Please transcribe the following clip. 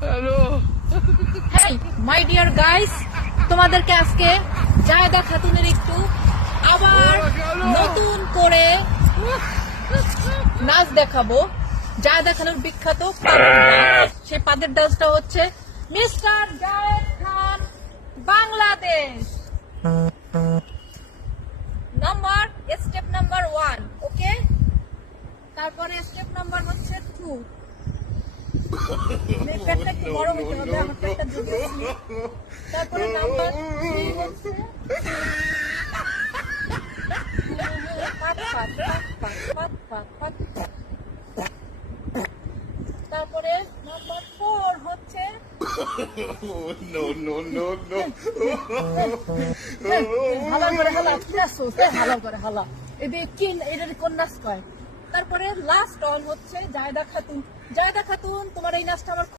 Hey my dear guys, তোমাদেরকে আজকে জায়েদা খাতুনের একটু আবার নতুন করে নাচ দেখাবো। জায়েদা খানের বিখ্যাত সেই পাদের ডান্সটা হচ্ছে mister Zayed Khan Bangladesh. Step number 1, ওকে। তারপরে স্টেপ নাম্বার হচ্ছে 2। পেটটা একটু বড় হতে হবে, আমার পেটটা জুড়ে। তারপরে নাম্বার 3 হচ্ছে তারপরে নাম্বার 4 হচ্ছে ভালো করে হালা, ভালো করে হালা, এটা কোন নাচ কয়। তারপরে লাস্ট অন হচ্ছে জায়েদা খাতুন। জায়েদা খাতুন, তোমার এই নাচটা আমার